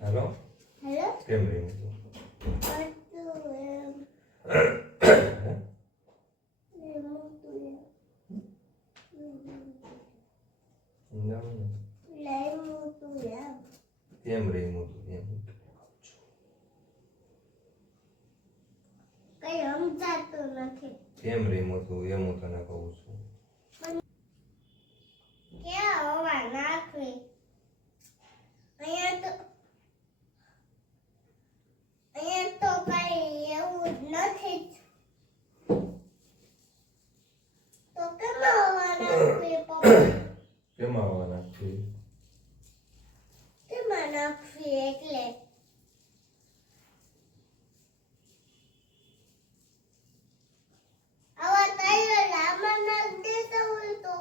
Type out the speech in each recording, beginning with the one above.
હાલો hello કેમ રહ્યું કેમ રહ્યું તું એમ કઈ સમજાતું નથી કેમ રહ્યું તું એમ હું તને કહું છું ક્યાં હવા નાખવી અહીંયા તો કઈ એવું જ નથી તો કેમ હવા નાખવી પપ્પા કેમ આવવા નાખી કેમ નાખવી એટલે આવા તારે લાંબા નાખ દેતો હોય તો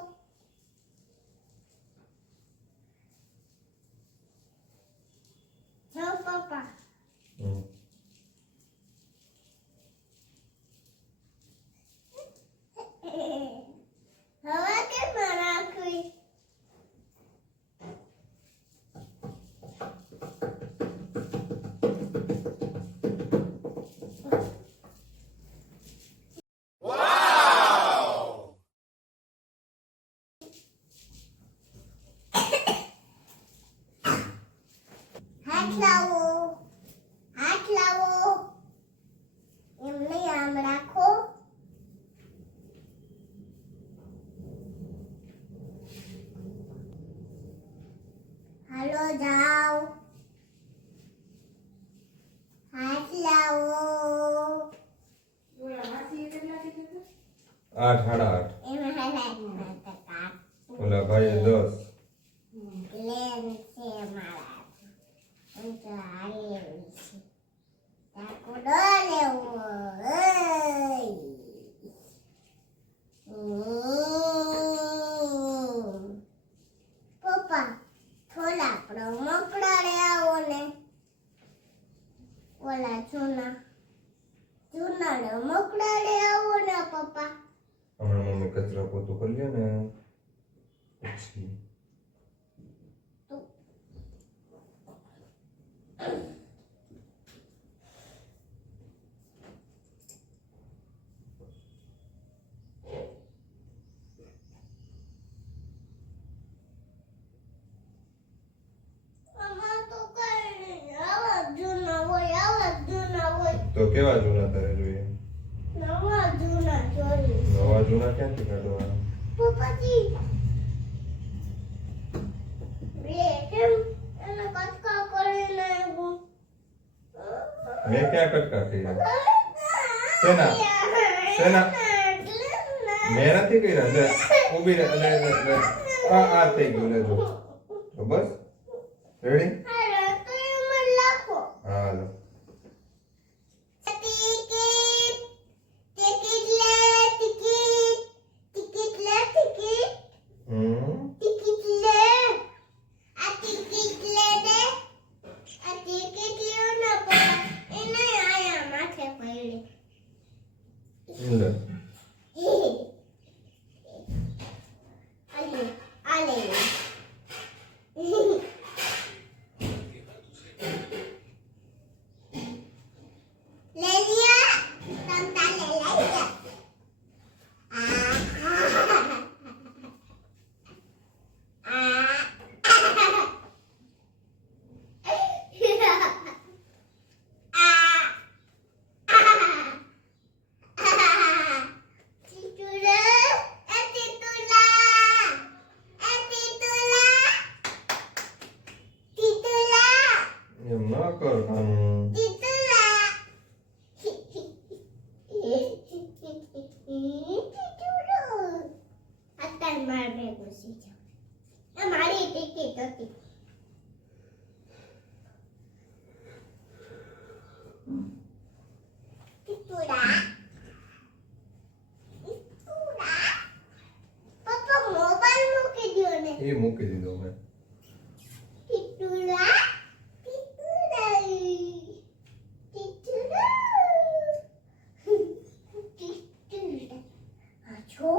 જો પપ્પા હમ. હવા કેમ નાખવી હાથ લાવો એમને આમ રાખો હાલો જાઓ હાથ લાવો 8 સાડા 8 એમાં હાથ ઓલા ભાઈએ 10 પ્લેન છે મારા અંત હાલેલું છે તાકો ડોલેવો પપ્પા થોડા આપણો મકડા રે આવો ને ઓલા જૂના રે મકડા રે આવો ને પપ્પા હમણાં મમ્મી કચરા પોતું કરી લે ને પછી આમાં તો કઈ નહીં. આવા જ જૂના હોય તો કેવા જૂના તારે જોઈએ નવા જૂના જોઈએ નવા જૂના ક્યાંથી કાઢવાના પપ્પાજી બે કેમ એને કટકા કરીને હું મેં ક્યાં કટકા કર્યા શેના શેના મેં નથી કર્યા લે ઊભી રહે લે આ થઈ ગયું લે જો તો બસ રેડી અરે તો એમાં લાખો હાલો હમ લે એમ ના કરવાનું મારી ટિકિટ હતી પપ્પા મોબાઈલ મૂકી દો ને એ મૂકી દીધો મેં ટીટુલા ટીટુલા ટીટુલા ટીટુલા આછો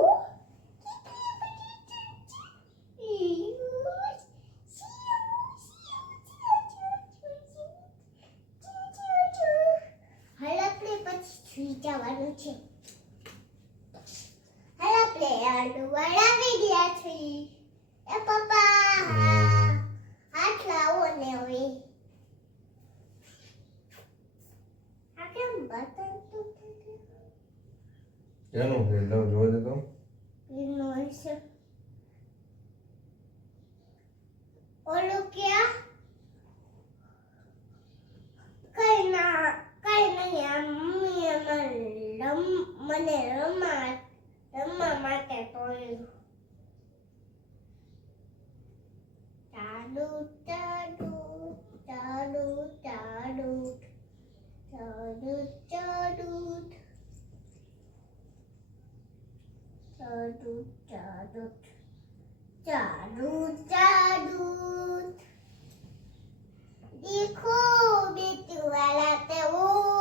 લાડુ વળાવી ગયા છે એ પપ્પા હાથ લાવો ને હવે આ કેમ બટન તૂટી ગયું એનું છે લવ જોજે તો એનો છે ઓલું ક્યાં કઈ નહીં આ મમ્મી મને રમવા માટે કહ્યું ચાલુ ચાલુ ચાલુ ચાલુ ચાલુ ચાલુ ચાલુ ચાલુ ચાલુ ચાલુ देखो बेटी वाला तो वो